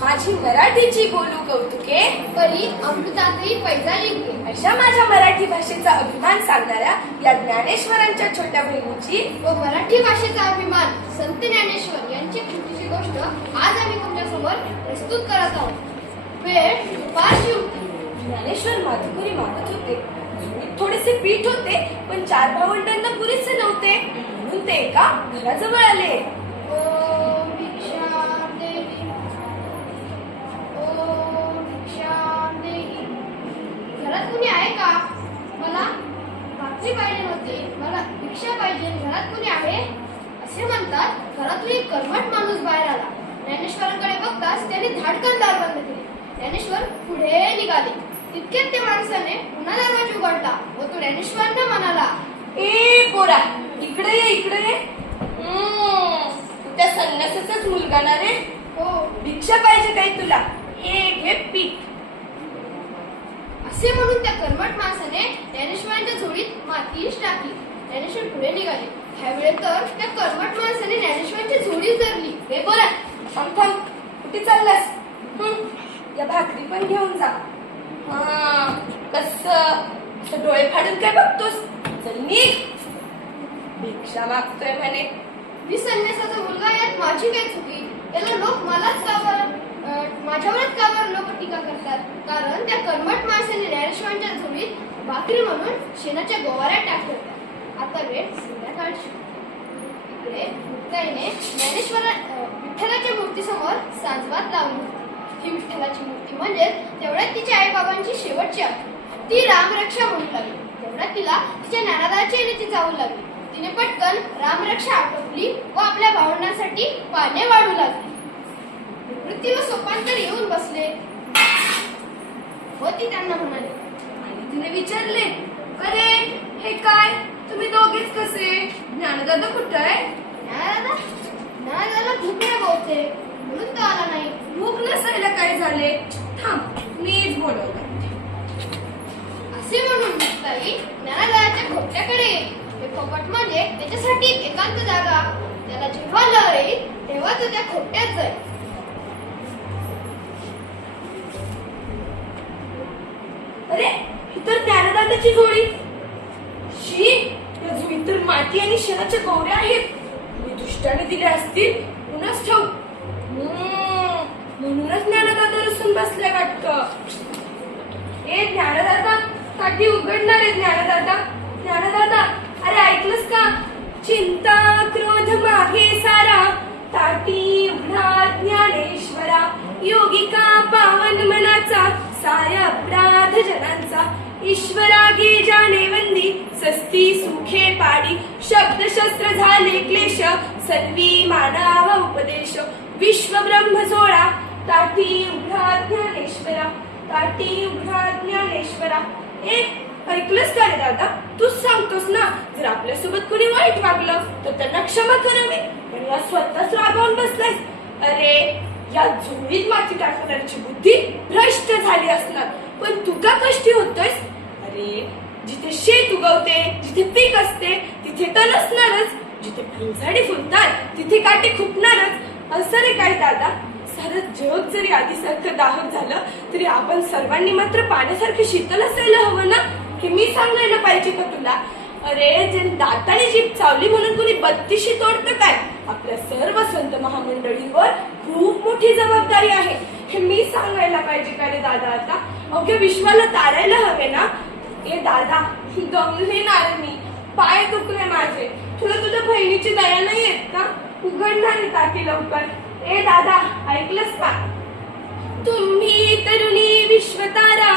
माझी मराठीची बोलू कौतुके परी अमृतातही पैजा जिंकले. अशा माझ्या मराठी भाषेचा अभिमान सांगणाऱ्या या ज्ञानेश्वरांच्या छोट्या बहिणीची व मराठी भाषेचा अभिमान संत ज्ञानेश्वर यांची कृतीची गोष्ट आज आम्ही तुमच्यासमोर प्रस्तुत करत आहोत. वेळ दुपारची होती. ज्ञानेश्वर माधुकरी मागत होते. झोळीत थोडेसे पीठ होते, पण 4 भावंडांना पुरेसे नव्हते, म्हणून ते एका घराजवळ आले. ओम भिक्षा देहि, ओम भिक्षा देहि. घरात कुणी आहे का? मला भाकरी पाहिजे होती, मला भिक्षा पाहिजे. घरात कुणी आहे? असे म्हणतात घरातून एक कर्मठ माणूस बाहेर आला. ज्ञानेश्वरांकडे बघताच त्यांनी धाडकन दार बंद केले. ज्ञानेश्वर पुढे निघाले. तितक्यात त्या माणसाने पुन्हा दरवाजा उघडला व तो ज्ञानेश्वरांना म्हणाला, ए पोरा, इकडे ये, इकडे ये. त्या संन्यासाचाच मुलगा ना रे? हो. भिक्षा पाहिजे काही तुला? हे घे पीठ. असे म्हणून त्या कर्मठ माणसाने ज्ञानेश्वरांच्या झोळीत मातीच टाकली. ज्ञानेश्वर पुढे निघाले. ह्यावेळी तर त्या कर्मठ माणसाने ज्ञानेश्वरांची झोळी धरली. हे पोरा, थांब थांब, कुठे चाललास? या भाकरी पण घेऊन जा. कसं डोळे फाडून काय बघतोस? चल निघ. भिक्षा मागतोय म्हणे. मी संन्यासाचा मुलगा, यात माझी काय चुकी? याला लोक मलाच का बरं माझ्यावरच का बरं लोक टीका करतात? कारण त्या कर्मठ माणसाने ज्ञानेश्वरांच्या झोळीत भाकरी म्हणून शेणाच्या गोवाऱ्या टाकल्या होत्या. आता वेळ संध्याकाळची. इकडे मुक्ताईने विठ्ठलाच्या मूर्तीसमोर साजवात लावली होती. ही विठ्ठलाची मूर्ती म्हणजे तेवढ्यात तिच्या आईबाबांची शेवटची आठवण. ती रामरक्षा म्हणू लागली. तेवढ्यात तिला तिच्या ज्ञानदाची येण्याची जाऊ लागली. तिने पटकन रामरक्षा आटोपली व आपल्या भावंडांसाठी पाने वाढू लागली. निवृत्ती व सोपानकर येऊन बसले व ती त्यांना म्हणाले. आणि तिने विचारले, अरे हे काय, तुम्ही दोघेच कसे? ज्ञानदादा कुठं आहे? ज्ञानदादा भूक नाही बहुतेक, म्हणून तो आला नाही. भूक नसायला काय झाले? थांब, मीच बोलवलं. असे म्हणून मुक्ताई ज्ञानदादाच्या खोपट्याकडे येईल. हे कपट म्हणजे त्याच्यासाठी एक एकांत जागा. त्याला जेव्हा लहर येईल तेव्हा तो त्या खोपट्यात जाईल. अरे ही तर ज्ञानदादाची झोळी. शी, या झोळीत तर माती आणि शेणाच्या गौऱ्या आहेत. मी दुष्टाने दिल्या असतील, पुन्हाच ठेव. म्हणूनच ज्ञानदादा रुसून बसले वाटतं. ए ज्ञानदादा, काठी उघडणार आहे ज्ञानदादा. ज्ञानदादा, अरे ऐकलंस का? चिंता क्रोध मागे सारा, ताटी उघडा ज्ञानेश्वरा. योगिका पावन मनाचा, साऱ्या अपराध जनांचा. ईश्वरा घे जाणे वंदी, सस्ती सुखे पाडी. शब्द शस्त्र झाले क्लेश, सर्वी मानावा उपदेश. विश्व ब्रह्म सोळा, ताटी उघडा ज्ञानेश्वरा. ताटी उघडा ज्ञानेश्वरा. ए ऐकलंस का रे दादा? तूच सांगतोस ना, जर आपल्यासोबत कोणी वाईट वागलं तर त्यांना क्षमा करावी, पण या स्वतःच रागावून बसलाय. अरे या झोळीत माती टाकणाऱ्याची बुद्धी भ्रष्ट झाली असणार, पण तू का कष्टी होतोयस? अरे जिथे शेत उगवते, जिथे पीक असते तिथे तण असणारच. जिथे फुलझाडे फुलतात तिथे काटे खुपणारच. असं रे काय दादा? सारं जग जरी आधीसारखं दाहक झालं तरी आपण सर्वांनी मात्र पाण्यासारखं शीतल असायला हवं ना? हे मी सांगायला पाहिजे का तुला? अरे जे दाताने जीभ चावली म्हणून कुणी बत्तीशी तोडतं काय? आपल्या सर्व संत महामंडळींवर खूप मोठी जबाबदारी आहे. हे मी सांगायला पाहिजे का रे दादा? आता अवघ्या विश्वाला तारायला हवे ना? ए दादा, दमले ना रे मी, पाय दुखले माझे. तुला तुझ्या बहिणीची दया नाही येत का? उघडणार ताकी लवकर. ए दादा, ऐकलंस का? तुम्ही तरुणी विश्वतारा,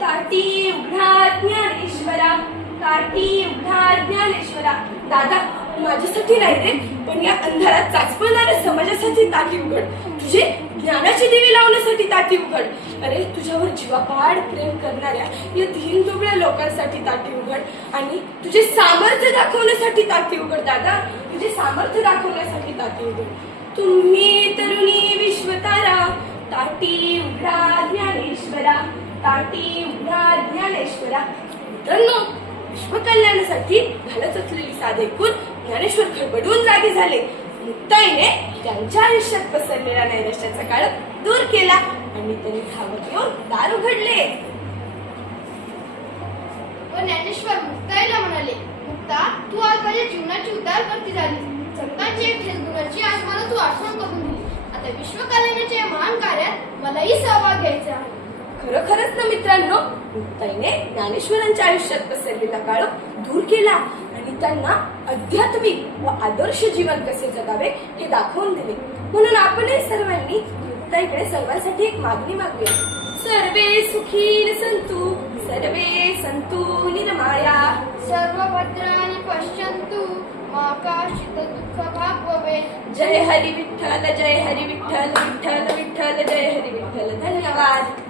ताटी उघडा ज्ञानेश्वरा. ताटी उघडा ज्ञानेश्वरा. दादा, माझ्यासाठी नाही रे, पण या अंधारात चाचपणाऱ्या समाजासाठी ताटी उघड. तुझे ज्ञानाची दिवी लावण्यासाठी ताटी उघड. अरे तुझ्यावर जीवापाड प्रेम करणाऱ्या या दीनदुबळ्या लोकांसाठी ताटी उघड. आणि तुझे सामर्थ्य दाखवण्यासाठी ताटी उघड दादा. तुझे सामर्थ्य दाखवण्यासाठी ताटी उघड. तुम्ही तरुणी विश्वतारा, ताटी उघडा ज्ञानेश्वरा. ताटी उघडा ज्ञानेश्वरा. मित्रांनो, विश्वकल्याणासाठी घालत असलेली साध ऐकून ज्ञानेश्वर खडबडून जागे झाले. मुक्ताईने त्यांच्या आयुष्यात पसरलेला नैराश्याचा काळ दूर जोर केला आणि त्यांनी धावत येऊन दार उघडले. व ज्ञानेश्वर मुक्ताईला म्हणाले, मुक्ता, तू आज माझ्या जीवनाची उद्धारकर्ती झाली. संतांची एक ठेस गुणाची आज मला तू आठवण करून दिली. आता विश्वकल्याणाच्या या महान कार्यात मलाही सहभाग घ्यायचा आहे. खरोखरच ना मित्रांनो, मुक्ताईने ज्ञानेश्वरांच्या आयुष्यात पसरलेला काळ दूर केला आणि त्यांना आध्यात्मिक व आदर्श जीवन कसे जगावे हे दाखवून दिले. म्हणून आपणही सर्वांनी मुक्ताईकडे सर्वांसाठी एक मागणी मागूया. सर्वे सुखी संतु, सर्वे संतु निर्माया, सर्व भद्राणी पश्यन्तु, मा काचित् दुःख भाग्भवेत्. जय हरी विठ्ठल, जय हरी विठ्ठल, विठ्ठल विठ्ठल, जय हरी विठ्ठल. धन्यवाद.